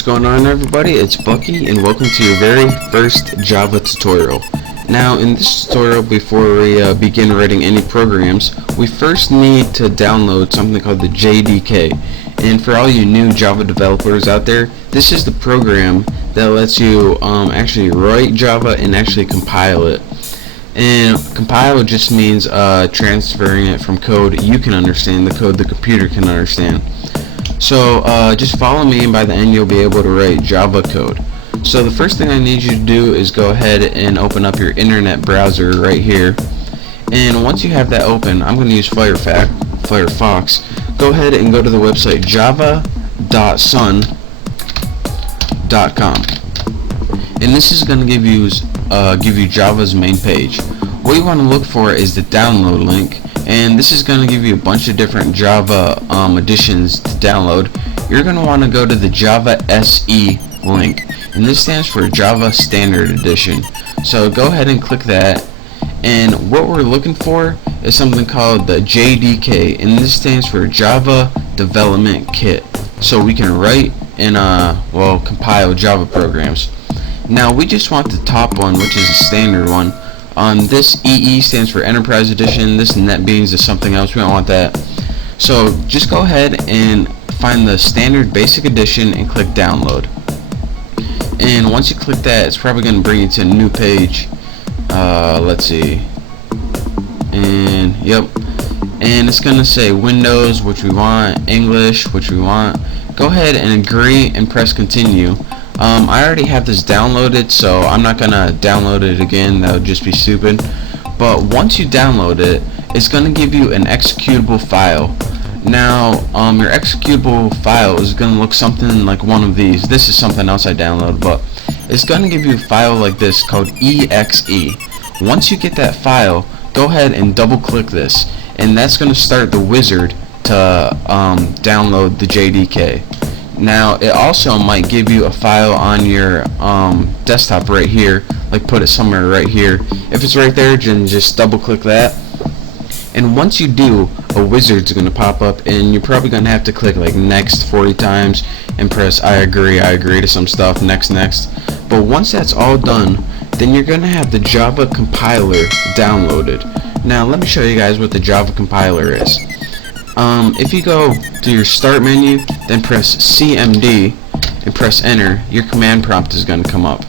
What's going on, everybody? It's Bucky and welcome to your very first Java tutorial. Now in this tutorial, before we begin writing any programs, we first need to download something called the JDK. And for all you new Java developers out there, this is the program that lets you actually write Java and actually compile it. And compile just means transferring it from code you can understand, the code the computer can understand. So just follow me, and by the end you'll be able to write Java code. So the first thing I need you to do is go ahead and open up your internet browser right here. And once you have that open, I'm going to use Firefox. Go ahead and go to the website java.sun.com. And this is going to give you Java's main page. What you want to look for is the download link, and this is going to give you a bunch of different Java editions to download. You're going to want to go to the Java SE link, and this stands for Java Standard Edition. So go ahead and click that, and what we're looking for is something called the JDK, and this stands for Java Development Kit, so we can write and compile Java programs. Now we just want the top one, which is a standard one. This EE stands for Enterprise Edition. This NetBeans is something else. We don't want that. So just go ahead and find the standard basic edition and click download. And once you click that, it's probably going to bring you to a new page. Let's see. And yep. And it's going to say Windows, which we want, English, which we want. Go ahead and agree and press continue. I already have this downloaded, so I'm not gonna download it again. That would just be stupid. But once you download it, it's gonna give you an executable file. Now your executable file is gonna look something like one of these. This is something else I downloaded, but it's gonna give you a file like this called exe. Once you get that file, go ahead and double click this, and that's gonna start the wizard to download the JDK. Now it also might give you a file on your desktop right here, like put it somewhere right here. If it's right there, then just double click that, and once you do, a wizard's gonna pop up, and you're probably gonna have to click like next 40 times and press I agree to some stuff, next. But once that's all done, then you're gonna have the Java compiler downloaded. Now let me show you guys what the Java compiler is. If you go to your start menu, then press CMD and press enter, your command prompt is going to come up.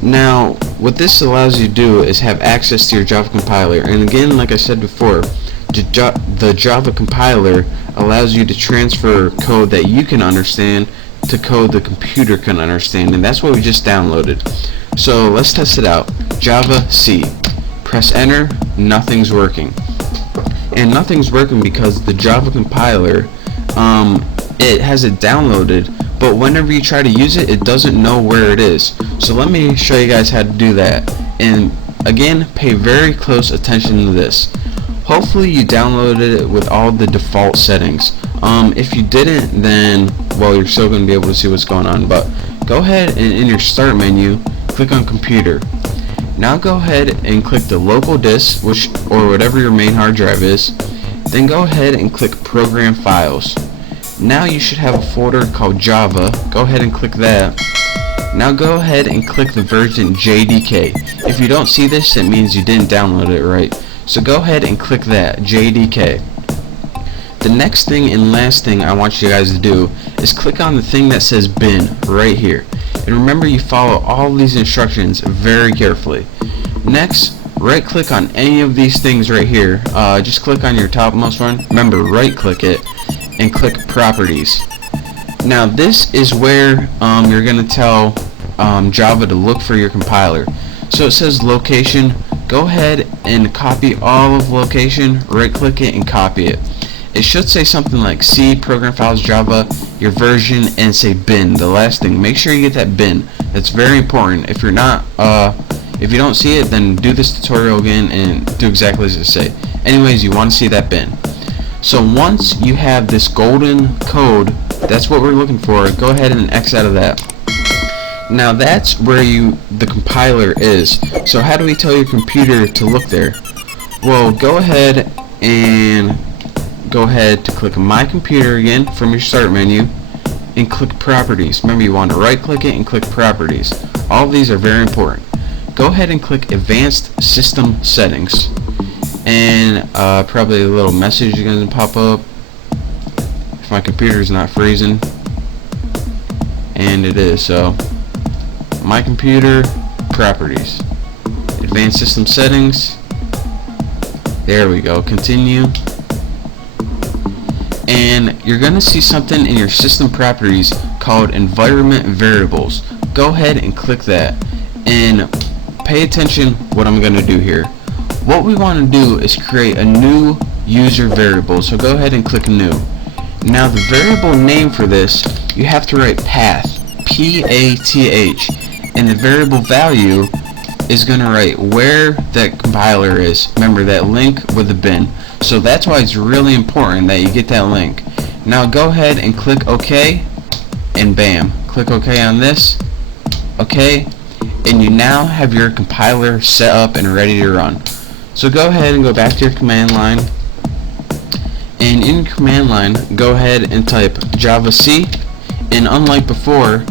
Now what this allows you to do is have access to your Java compiler, and again, like I said before, the Java compiler allows you to transfer code that you can understand to code the computer can understand, and that's what we just downloaded. So let's test it out. Java C. Press enter, nothing's working. And nothing's working because the Java compiler, it has it downloaded, but whenever you try to use it, it doesn't know where it is. So let me show you guys how to do that. And again, pay very close attention to this. Hopefully you downloaded it with all the default settings. If you didn't, then well, you're still going to be able to see what's going on. But go ahead and in your start menu, click on computer. Now go ahead and click the local disk, or whatever your main hard drive is. Then go ahead and click program files. Now you should have a folder called Java. Go ahead and click that. Now go ahead and click the version JDK. If you don't see this, it means you didn't download it right. So go ahead and click that, JDK. The next thing and last thing I want you guys to do is click on the thing that says bin right here. And remember, you follow all these instructions very carefully. Next, right click on any of these things right here. Just click on your topmost one. Remember, right click it and click properties. Now this is where you're gonna tell Java to look for your compiler. So it says location. Go ahead and copy all of location, right click it and copy it. It should say something like C, program files, Java, your version, and say bin, the last thing. Make sure you get that bin. That's very important. If you're not, if you don't see it, then do this tutorial again and do exactly as it say. Anyways, you want to see that bin. So once you have this golden code, that's what we're looking for. Go ahead and X out of that. Now that's where the compiler is. So how do we tell your computer to look there? Well, go ahead to click My Computer again from your start menu, and click properties. Remember, you want to right click it and click properties. All of these are very important. Go ahead and click advanced system settings, and probably a little message is going to pop up if my computer is not freezing, and it is. So my computer, properties, advanced system settings, there we go, continue, and you're gonna see something in your system properties called environment variables. Go ahead and click that, and pay attention what I'm gonna do here. What we want to do is create a new user variable, so go ahead and click new. Now the variable name for this, you have to write path, P-A-T-H, and the variable value is going to write where that compiler is. Remember that link with the bin. So that's why it's really important that you get that link. Now go ahead and click OK, and bam, click OK on this, OK, and you now have your compiler set up and ready to run. So go ahead and go back to your command line, and in command line go ahead and type javac, and unlike before,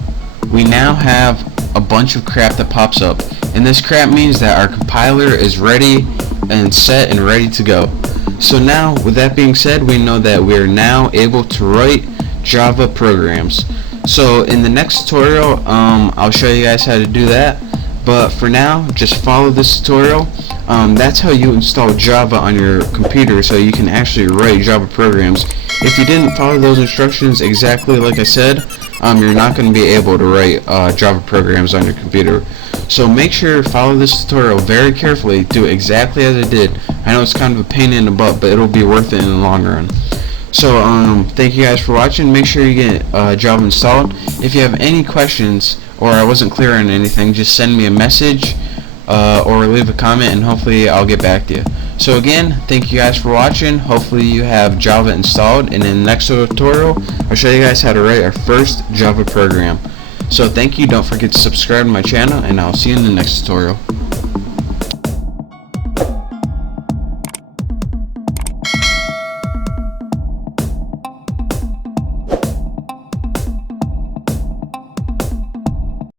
we now have a bunch of crap that pops up, and this crap means that our compiler is ready and set and ready to go. So now, with that being said, we know that we are now able to write Java programs. So in the next tutorial, I'll show you guys how to do that, but for now, just follow this tutorial. That's how you install Java on your computer, so you can actually write Java programs. If you didn't follow those instructions exactly like I said, you're not going to be able to write Java programs on your computer. So make sure to follow this tutorial very carefully, do it exactly as I did. I know it's kind of a pain in the butt, but it'll be worth it in the long run. So thank you guys for watching. Make sure you get Java installed. If you have any questions or I wasn't clear on anything, just send me a message or leave a comment, and hopefully I'll get back to you. So again, thank you guys for watching. Hopefully you have Java installed, and in the next tutorial I'll show you guys how to write our first Java program. So thank you, don't forget to subscribe to my channel, and I'll see you in the next tutorial.